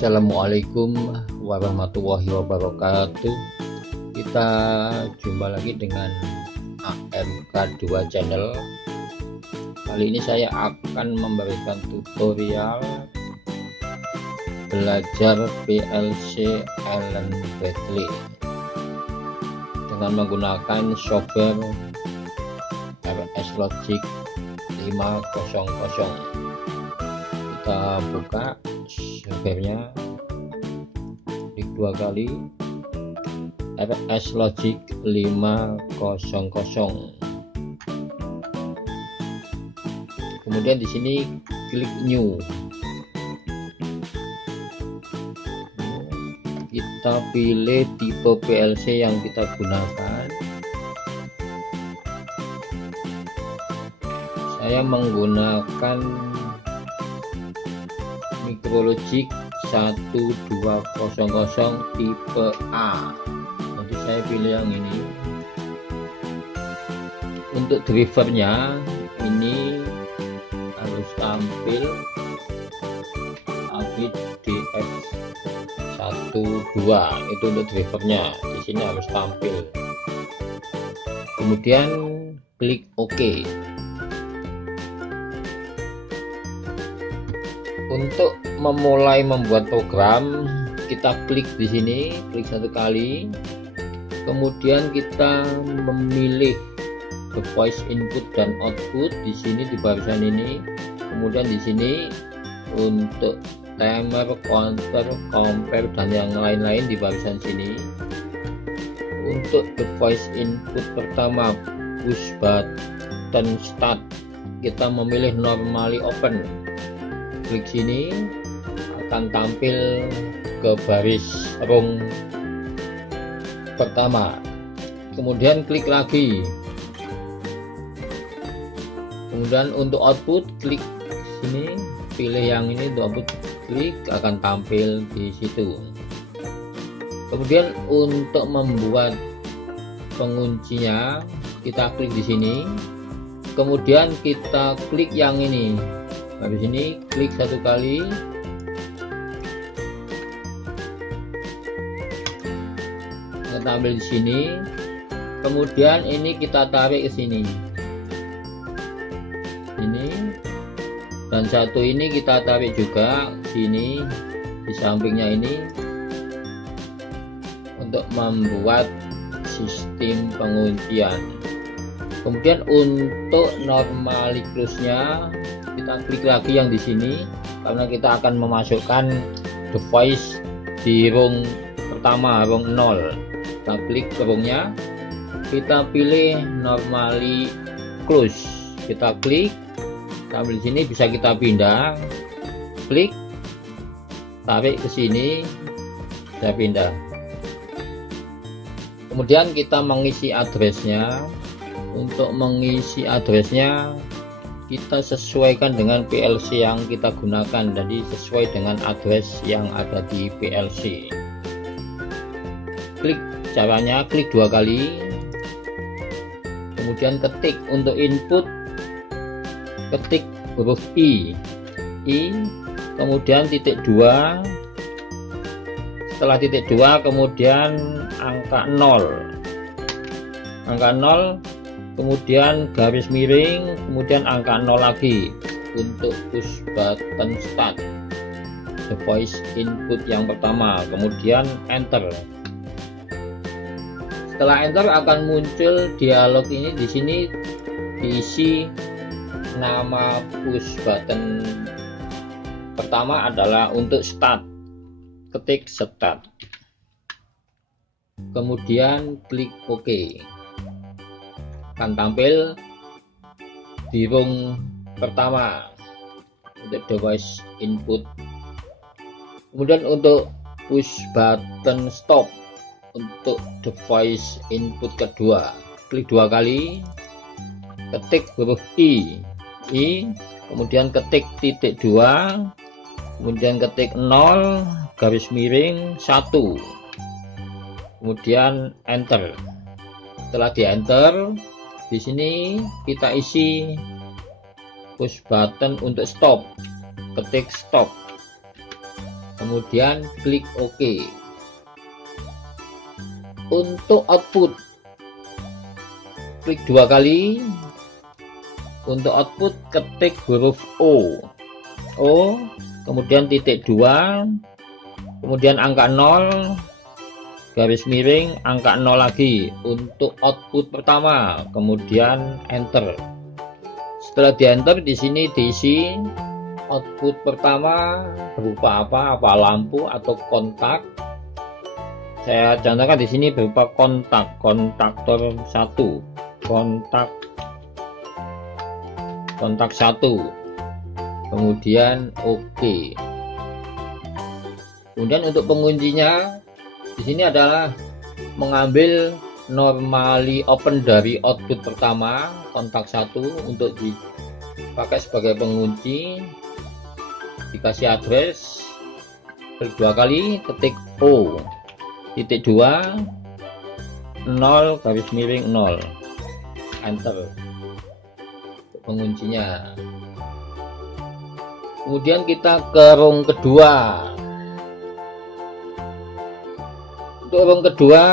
Assalamualaikum warahmatullahi wabarakatuh. Kita jumpa lagi dengan AMK2 channel. Kali ini saya akan memberikan tutorial belajar PLC Allen Bradley dengan menggunakan software RS Logic 500. Kita buka softwarenya, klik 2 kali RS Logic 500. Kemudian di sini klik new. Kita pilih tipe PLC yang kita gunakan. Saya menggunakan Micrologic 1200 tipe A. Nanti saya pilih yang ini. Untuk drivernya ini harus tampil AGDF12, itu untuk drivernya. Di sini harus tampil. Kemudian klik OK. Untuk memulai membuat program, kita klik di sini, klik 1 kali. Kemudian kita memilih device input dan output di sini di barisan ini. Kemudian di sini untuk timer, counter, compare dan yang lain-lain di barisan sini. Untuk device input pertama, push button start, kita memilih normally open. Klik sini, akan tampil ke baris rung pertama. Kemudian klik lagi. Kemudian untuk output, klik sini, pilih yang ini untuk output, klik, akan tampil di situ. Kemudian untuk membuat penguncinya, kita klik di sini. Kemudian kita klik yang ini. Habis ini klik 1 kali. Kita ambil di sini. Kemudian ini kita tarik ke sini. Ini. Dan satu ini kita tarik juga sini di sampingnya ini untuk membuat sistem penguncian. Kemudian untuk normally close-nya kita klik lagi yang di sini karena kita akan memasukkan device di rung pertama, rung 0. Kita klik ke rungnya, kita pilih normally close, kita klik, sambil di sini bisa kita pindah, klik, tarik ke sini, bisa pindah. Kemudian kita mengisi addressnya. Untuk mengisi addressnya kita sesuaikan dengan PLC yang kita gunakan, jadi sesuai dengan address yang ada di PLC. Klik, caranya klik 2 kali, kemudian ketik untuk input, ketik huruf I, kemudian titik 2, setelah titik 2 kemudian angka 0, kemudian garis miring, kemudian angka 0 lagi untuk push button start device input yang pertama, kemudian enter. Setelah enter akan muncul dialog ini. Di sini diisi nama push button pertama adalah untuk start, ketik start, kemudian klik OK. Akan tampil di rung pertama untuk device input. Kemudian untuk push button stop untuk device input kedua, klik 2 kali, ketik huruf I, kemudian ketik titik 2, kemudian ketik 0 garis miring 1, kemudian enter. Setelah di enter, di sini kita isi push button untuk stop, ketik stop, kemudian klik OK. Untuk output klik 2 kali. Untuk output ketik huruf O, kemudian titik 2, kemudian angka 0, garis miring, angka 0 lagi untuk output pertama, kemudian enter. Setelah di enter, di sini diisi output pertama berupa apa lampu atau kontak. Saya contohkan di sini berupa kontaktor 1, kontak 1, kemudian OK. Kemudian untuk penguncinya di sini adalah mengambil normally open dari output pertama kontak 1 untuk dipakai sebagai pengunci. Dikasih address, klik 2 kali, ketik O, titik 2, 0, garis miring 0, enter untuk penguncinya. Kemudian kita ke row kedua. Untuk row kedua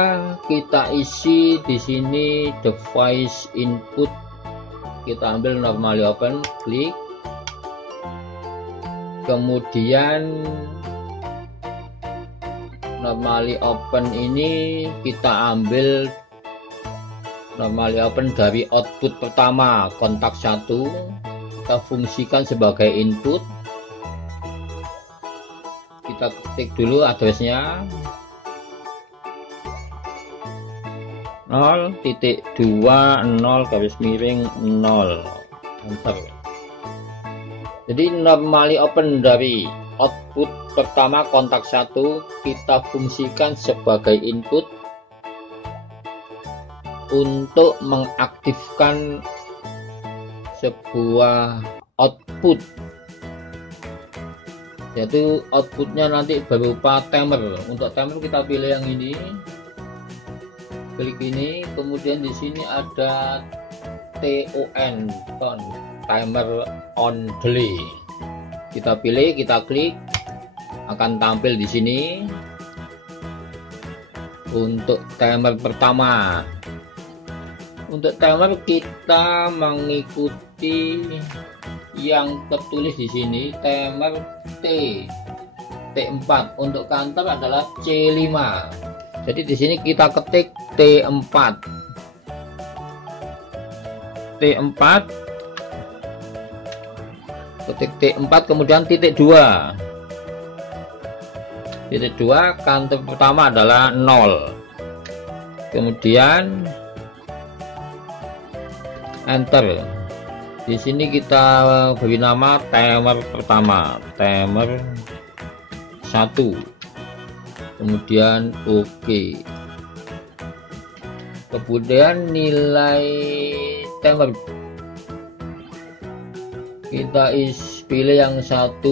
kita isi di sini device input, kita ambil normally open, klik, kemudian normally open ini kita ambil normally open dari output pertama kontak 1, kita fungsikan sebagai input. Kita ketik dulu addressnya 0.20 garis miring 0, enter. Jadi normally open dari output pertama kontak 1 kita fungsikan sebagai input untuk mengaktifkan sebuah output, yaitu outputnya nanti berupa timer. Untuk timer kita pilih yang ini, klik ini, kemudian di sini ada TON, timer on delay. Kita pilih, kita klik, akan tampil di sini untuk timer pertama. Untuk timer kita mengikuti yang tertulis di sini, timer T4. Untuk counter adalah C5. Jadi di sini kita ketik T4, ketik T4, kemudian titik 2. Titik 2 counter pertama adalah 0. Kemudian enter. Di sini kita beri nama timer pertama, timer 1. Kemudian OK. Kemudian nilai timer kita pilih yang 1,0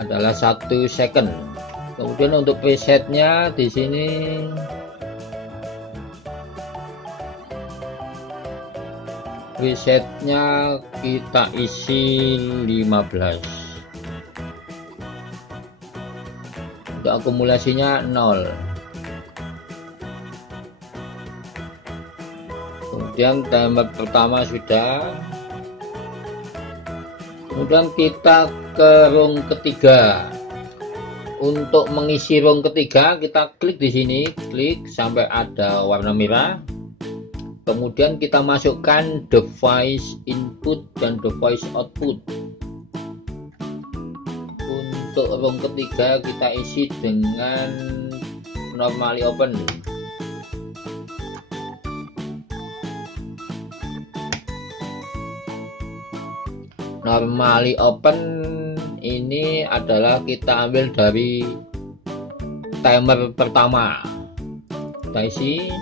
adalah 1 second. Kemudian untuk presetnya di sini presetnya kita isi 15. Untuk akumulasinya 0. Kemudian timer pertama sudah. Kemudian kita ke row ketiga. Untuk mengisi row ketiga kita klik di sini, klik sampai ada warna merah. Kemudian kita masukkan device input dan device output. Untuk row ketiga kita isi dengan normally open. Normally open ini adalah kita ambil dari timer pertama. Kita isi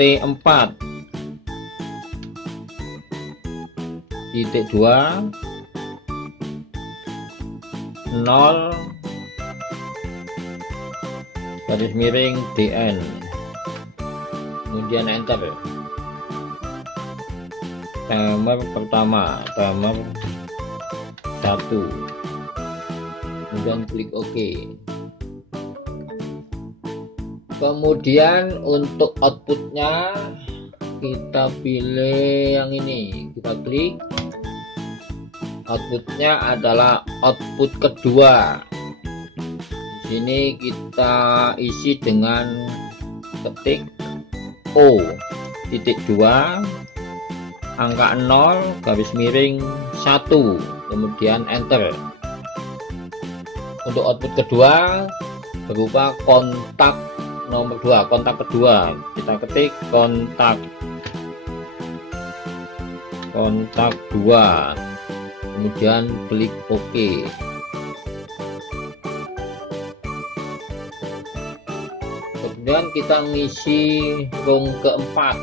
T4 titik 2 0 garis miring DN, kemudian enter. Timer pertama, timer kemudian klik OK. Kemudian untuk outputnya kita pilih yang ini, kita klik. Outputnya adalah output kedua. Di sini kita isi dengan ketik O.2 angka 0 garis miring 1, kemudian enter. Untuk output kedua berupa kontak nomor 2, kontak kedua. Kita ketik kontak 2, kemudian klik OK. Kemudian kita ngisi row keempat,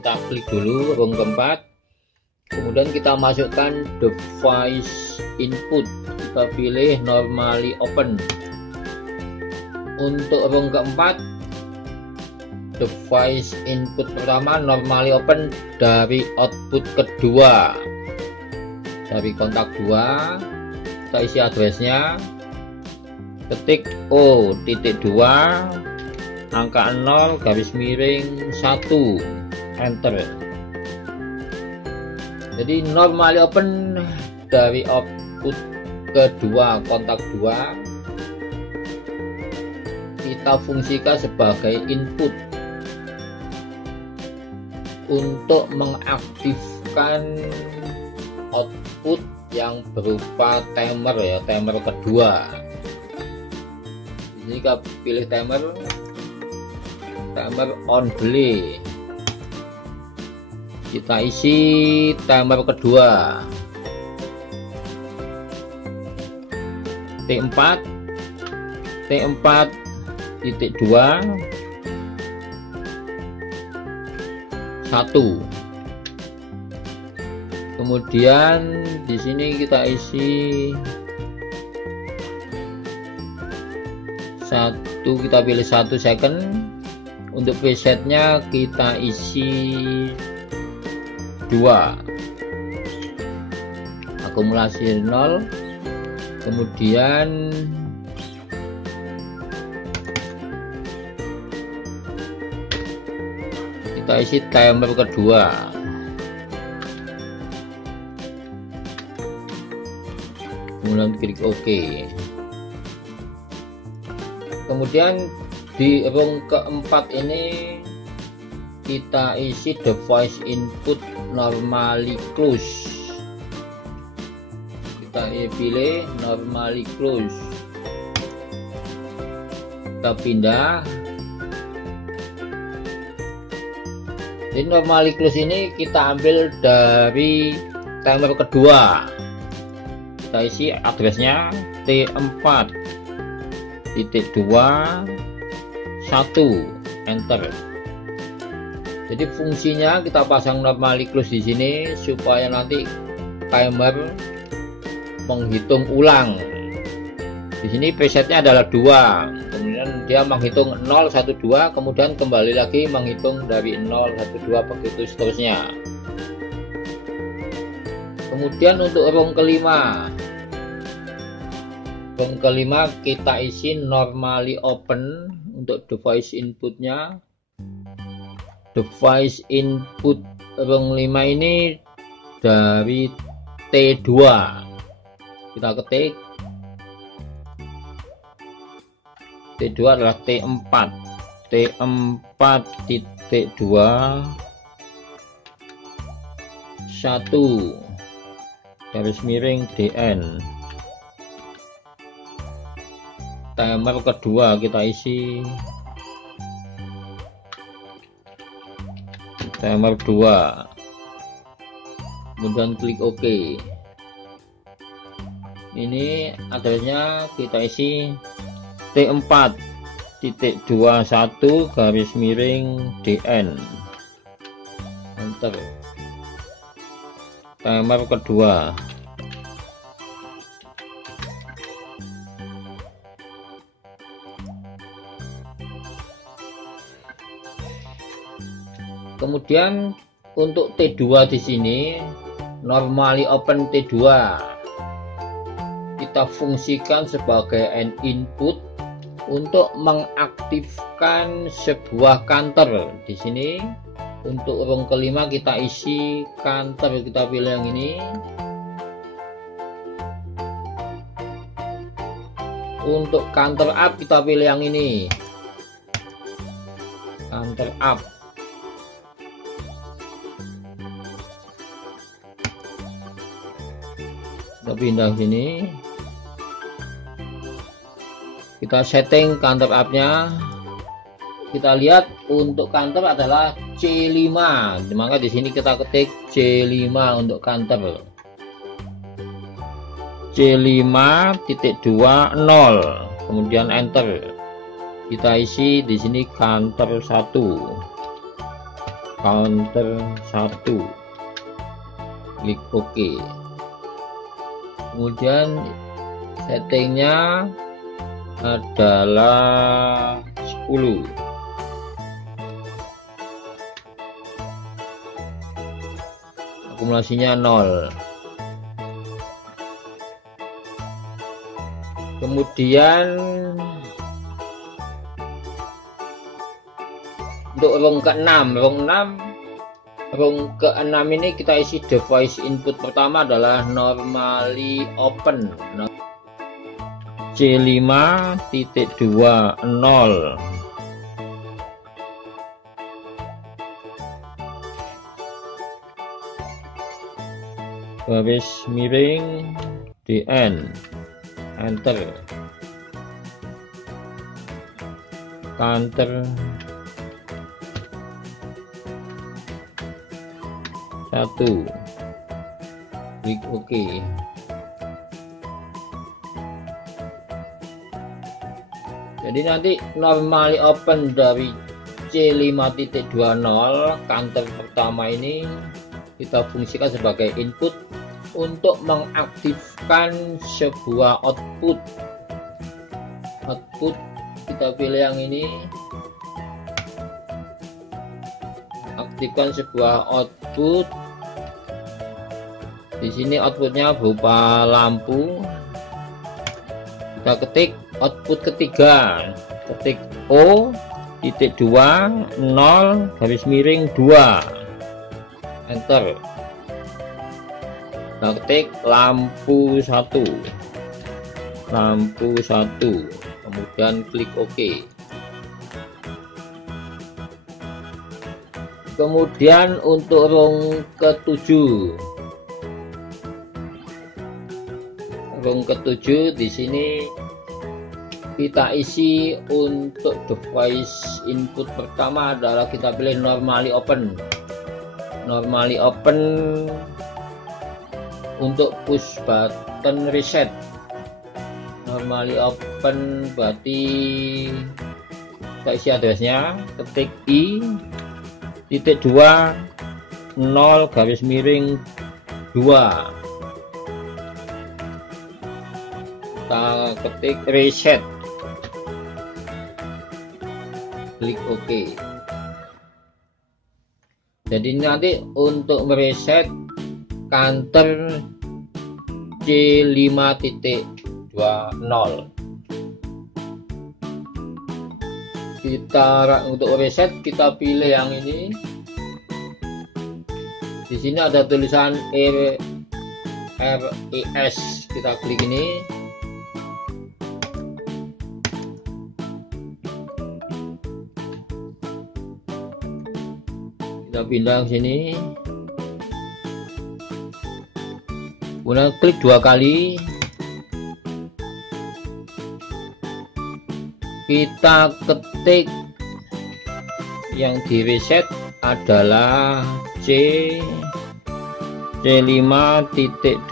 kita klik dulu row keempat, kemudian kita masukkan device input, kita pilih normally open. Untuk row keempat, device input pertama normally open dari output kedua, dari kontak 2. Kita isi addressnya, ketik O.2 angka 0 garis miring 1, enter. Jadi normally open dari output kedua kontak 2 kita fungsikan sebagai input untuk mengaktifkan output yang berupa timer ya, timer kedua. Di sini kita pilih timer on delay, kita isi timer kedua T4 titik 2 1. Kemudian di sini kita isi 1, kita pilih 1 second. Untuk presetnya kita isi 2, akumulasi 0. Kemudian kita isi timer kedua, kemudian klik OK. Kemudian di row keempat ini kita isi device input normally close, kita pilih normally close, kita pindah. Jadi normally close ini kita ambil dari timer kedua, kita isi addressnya T4.2 1, enter. Jadi fungsinya kita pasang normally close di sini supaya nanti timer menghitung ulang. Di sini presetnya adalah 2, kemudian dia menghitung 0 1 2, kemudian kembali lagi menghitung dari 0 1 2 begitu seterusnya. Kemudian untuk row kelima, kita isi normally open. Untuk device inputnya, device input row 5 ini dari T2, kita ketik T2 adalah T4 titik 2 1 garis miring DN. Timer kedua kita isi timer 2, kemudian klik OK. Ini addressnya kita isi T4.21 garis miring DN, enter. Timer kedua, kemudian untuk T2 di sini normally open T2, kita fungsikan sebagai an input untuk mengaktifkan sebuah counter. Di sini untuk row kelima kita isi counter, kita pilih yang ini. Untuk counter up kita pilih yang ini, counter up. Kita pindah sini, kita setting counter up nya. Kita lihat untuk counter adalah C5, maka di sini kita ketik C5 untuk counter. C5.20, kemudian enter. Kita isi di sini counter 1, klik OK. Kemudian settingnya adalah 10. Akumulasinya 0. Kemudian untuk row ke-6 ini kita isi device input pertama adalah normally open C5.20, garis miring DN, enter. Counter 1, klik OK. Jadi nanti normally open dari C5.20 counter pertama ini kita fungsikan sebagai input untuk mengaktifkan sebuah output. Kita pilih yang ini, aktifkan sebuah output. Di sini outputnya berupa lampu. Kita ketik output ketiga, ketik O.2 0 garis miring 2, enter. Kita ketik lampu 1, kemudian klik OK. Kemudian untuk row ke-7, di sini kita isi untuk device input pertama adalah kita pilih normally open. Untuk push button reset. Normally open berarti kita isi addressnya, ketik I.2 0 garis miring 2, kita ketik reset, klik OK. Jadi nanti untuk mereset counter C5.20, untuk reset kita pilih yang ini. Di sini ada tulisan RES, kita klik ini. Kita pindah ke sini, kemudian klik 2 kali. Kita ketik yang di reset adalah C5.20.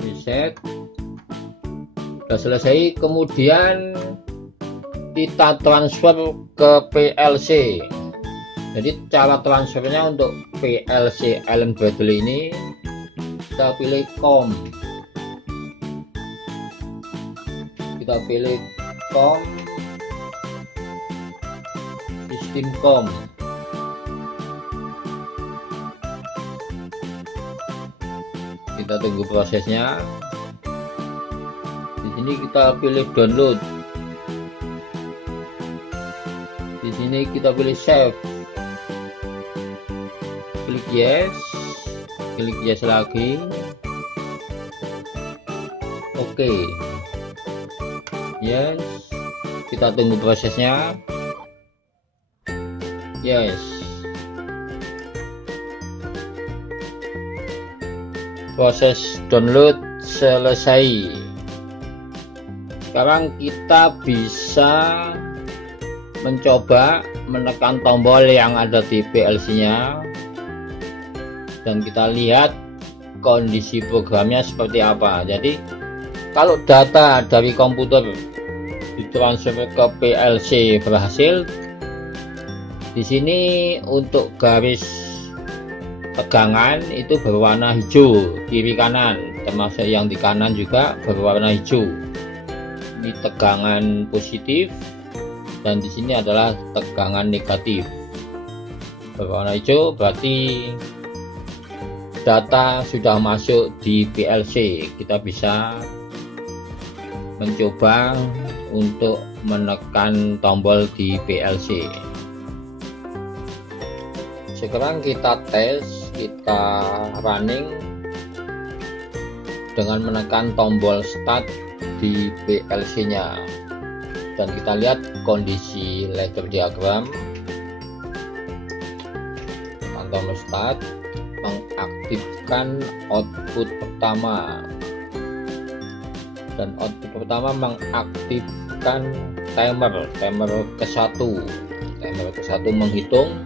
Reset, sudah selesai. Kemudian kita transfer ke PLC. Jadi cara transfernya untuk PLC Allen Bradley ini, kita pilih COM, sistem COM. Kita tunggu prosesnya. Di sini kita pilih download. Di sini kita pilih save. Klik yes lagi. Oke. Yes. Kita tunggu prosesnya. Yes. Proses download selesai. Sekarang kita bisa mencoba menekan tombol yang ada di PLC-nya dan kita lihat kondisi programnya seperti apa. Jadi kalau data dari komputer ditransfer ke PLC berhasil, di sini untuk garis tegangan itu berwarna hijau kiri kanan, termasuk yang di kanan juga berwarna hijau. Ini tegangan positif dan di sini adalah tegangan negatif. Berwarna hijau berarti data sudah masuk di PLC. Kita bisa mencoba untuk menekan tombol di PLC. Sekarang kita tes, kita running dengan menekan tombol start di PLC nya dan kita lihat kondisi ladder diagram. Tekan tombol start, mengaktifkan output pertama, dan output pertama mengaktifkan timer ke-1. Timer ke-1 menghitung,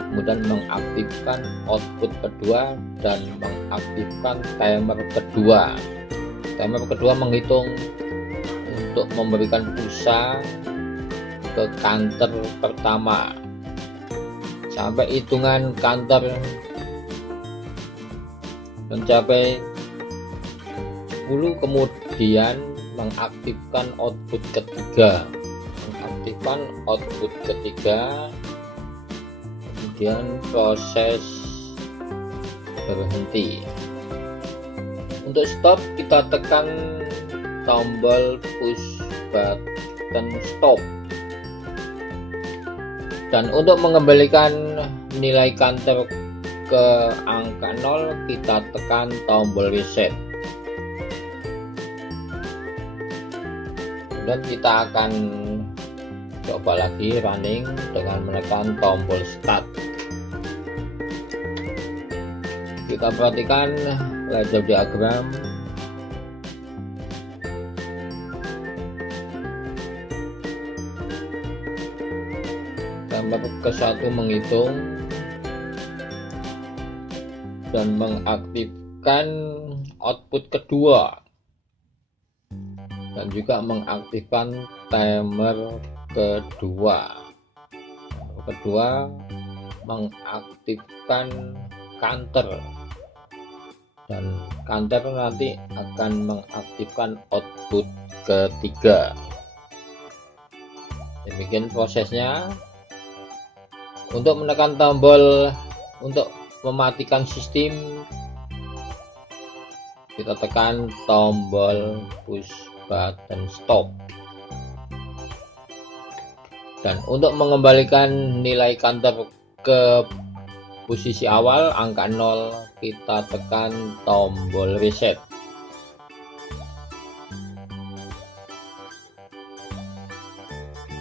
kemudian mengaktifkan output kedua dan mengaktifkan timer kedua. Timer kedua menghitung untuk memberikan pulsa ke counter pertama sampai hitungan counter mencapai 10, kemudian mengaktifkan output ketiga. Kemudian proses berhenti. Untuk stop kita tekan tombol push button stop, dan untuk mengembalikan nilai counter ke angka 0 kita tekan tombol reset. Dan kita akan coba lagi running dengan menekan tombol start. Kita perhatikan ladder diagram. Timer ke-1 menghitung dan mengaktifkan output kedua dan juga mengaktifkan timer kedua. Mengaktifkan counter, dan counter nanti akan mengaktifkan output ketiga. Demikian prosesnya. Untuk menekan tombol untuk mematikan sistem, kita tekan tombol push button stop, dan untuk mengembalikan nilai counter ke posisi awal angka 0 kita tekan tombol reset.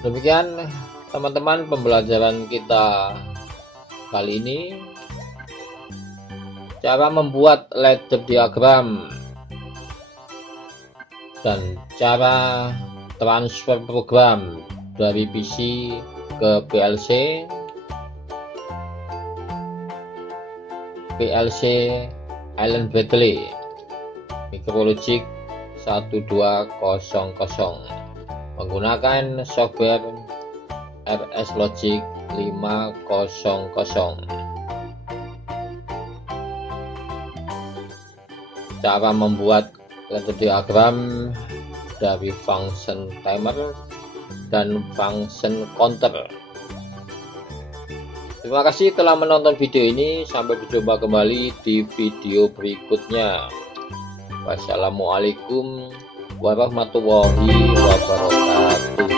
Demikian teman-teman pembelajaran kita kali ini, cara membuat ladder diagram dan cara transfer program dari PC ke PLC Allen Bradley Micrologic 1200 menggunakan software RS Logic 500. Cara membuat ladder diagram dari function timer dan function counter. Terima kasih telah menonton video ini. Sampai berjumpa kembali di video berikutnya. Wassalamualaikum warahmatullahi wabarakatuh.